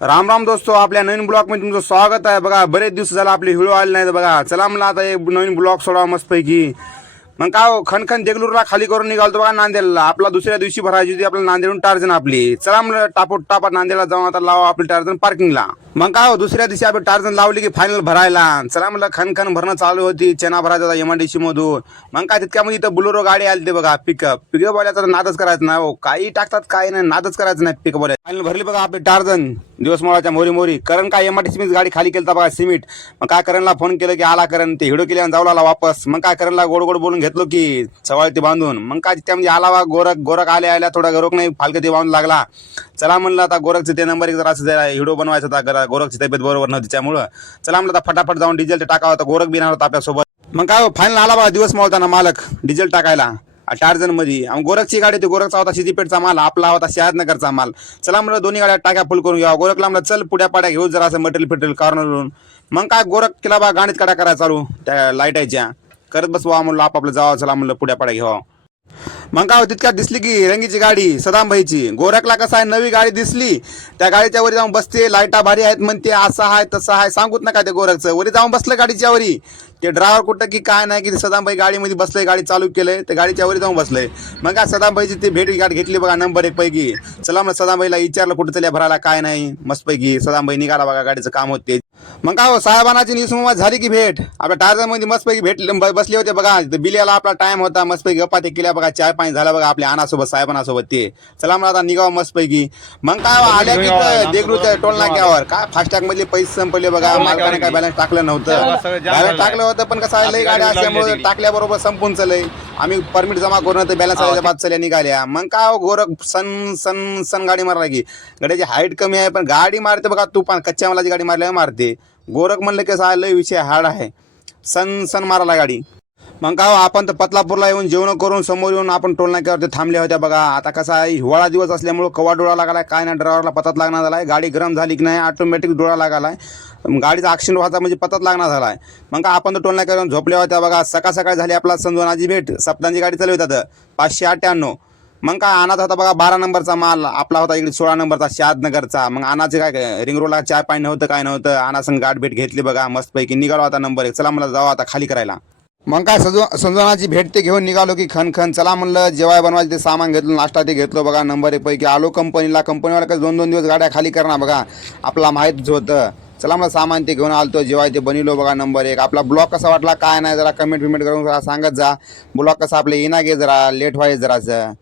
राम राम दोस्तों, आपल्या नवीन ब्लॉग मध्ये तुमचं स्वागत आहे। बघा बरेच दिवस झाला आपले व्हिडिओ आले नाही। बघा चला मला आता एक नवीन ब्लॉग सोडा मस्तपैकी। मग काय खनखन देगलूरला खाली करून निघालतो बघा नांदेडला। आपला दुसऱ्या दिवशी भरायची होती आपल्याला नांदेडून टार्जन आपली। चला म्हणलं टापोट टापा नांदेडला जाऊन आता लावा आपली टार्जन पार्किंगला। मग काय दुसऱ्या दिवशी आपण टार्जन लावली की फायनल भरायला। चला म्हणलं खनखन भरणं चालू होती, चना भरायचा होता एमआयडीसी मधून। मग काय तितक्यामध्ये इथं बुलेरो गाडी आली ते बघा पिकअप वाल्याचा नादच करायचं नाही हो, काही टाकतात काही नाही, नादच करायचं नाही पिकअप वाल्या। फायनल भरली बघा आपली टार्जन दिवस मोळाच्या मोरी कारण काय एमआयडीसी गाडी खाली केली बघा सिमेंट। मग काय करणला फोन केलं की आला करण ते हिडो केल्या जाऊ लागला वापस। मग काय करणला गोड गोड बोलून घेतलो की चवाळती बांधून। मग काय त्यामध्ये आला गोरख आल्या थोडा गोरख नाही फालकती बांधून लागला। चला म्हणलं आता गोरखचे ते नंबर एक जरा असं जरा हिडो बनवायचा होता, गोरखची तब्येत बरोबर नव्हती त्यामुळं चला म्हणलं आता फटाफट जाऊन डिझेल टाकावं होता, गोरख बी राहणार होता आपल्यासोबत। मग काय फायनल आला बघा दिवस मोळताना मालक डिझेल टाकायला टार्जन मध्ये। गोरखची गाडी होती, गोरखचा होता सिद्दीपेठचा माल, आपला होता शहादनगरचा माल। चला म्हणलं दोन्ही गाड्या टाक्या फुल करून घ्या। गोरखला म्हणलं चल पुड्या पाड्या घेऊ जरा असं मटेरियल कॉर्नरवरून। मग काय गोरख केला बा गाणीत काढा करायला चालू त्या लाईटाच्या करत बसवा म्हणलं आपलं जावं। चला म्हणलं पुड्या पाड्या घ्यावा। मग काय तितक्यात दिसली की रंगीची गाडी सदामभाईची। गोरखला कसं आहे नवी गाडी दिसली त्या गाडीच्या वरी जाऊन बसते, लाईटा भारी आहेत म्हणते, असं आहे तसं आहे सांगूत नका ते गोरखचं। वरी जाऊन बसलं गाडीच्या वरी, ते ड्रायव्हर कुठं की काय नाही की सदामभाई गाडीमध्ये बसलंय, गाडी चालू केलंय ते गाडीच्या वरी जाऊन बसलंय। मग काय सदामभाईची ती भेट गाडी घेतली बघा नंबर 1 पैकी। चला मग सदामभाईला विचारलं कुठं चल्या भरायला काय नाही, मस्तपैकी सदामभाई निघाला बघा गाडीचं काम होते। मग काय साहेबानाची निसुमात झाली की भेट आपल्या टार्जन मध्ये मस्तपैकी भेट बसले होते बघा। बिलियाला आपला टाइम होता, मस्तपैकी गप्पा ते केल्या बघा, चाय पाणी झाला बघा आपल्या अनासोबत साहेबांसोबत ते। चला मला आता निघावं मस्तपैकी। मग काय आल्या की देगलूरच्या टोल नाक्यावर काय फास्टॅग मधले पैसे संपले बघा, मालकाने काय बॅलन्स टाकलं नव्हतं। बॅलन्स टाकलं होतं पण कसं आहे लई गाड्या असल्यामुळे टाकल्याबरोबर संपून चलय। आम्ही परमिट जमा करून ते बॅलन्स आल्याच्या बाद चल्या निघाल्या। मग काय गोरख सन सन सन गाडी मारला की गाडीची हाईट कमी आहे पण गाडी मारते बघा, तू पण कच्च्या मालाची गाडी मारल्यावर मारते। गोरख म्हणलं की असं लय विषय हार्ड आहे, सन सन मारायला गाडी। मग काय आपण तर पतलापूरला येऊन जेवण करून समोर येऊन आपण टोल नाक्यावरती थांबल्या होत्या बघा। आता कसं आहे हिवाळा दिवस असल्यामुळे कवा डोळा लागलाय काय नाही, ड्रायव्हरला पतात लागणार झालाय। गाडी गरम झाली की नाही ऑटोमॅटिक डोळा लागालाय, गाडीचा ॲक्सिडेंट व्हायचा म्हणजे पतात लागणार झालाय। मग काय आपण तर टोल नाक्यावरून झोपल्या होत्या बघा। सकाळ झाली आपला संजोनाची भेट, सप्तांची गाडी चालवतात 598। मग काय आणाचा होता बघा 12 नंबरचा माल, आपला होता इकडे 16 नंबरचा शहादनगरचा। मग आणाचे काय रिंग रोडला चाय पाणी नव्हतं काय नव्हतं, आणा संग गाठ भेट घेतली बघा मस्तपैकी निघालो आता नंबर 1। चला मला जाऊ आता खाली करायला। मग काय संजोनाची भेट ते घेऊन निघालो की खनखन। चला म्हणलं जेवाय बनवायचं ते सामान घेतलं, नाश्ता ते घेतलो बघा नंबर 1 पैकी। आलो कंपनीला, कंपनीवाला कसं 2-2 दिवस गाड्या खाली करणार बघा, आपला माहीतच होतं। चला मला सामान ते घेऊन आलतो, जेवाय ते बनवलो बघा नंबर 1। आपला ब्लॉग कसा वाटला काय नाही जरा कमेंट करून सांगत जा। ब्लॉग कसा आपले येणार गे जरा लेट व्हायचं जरासं।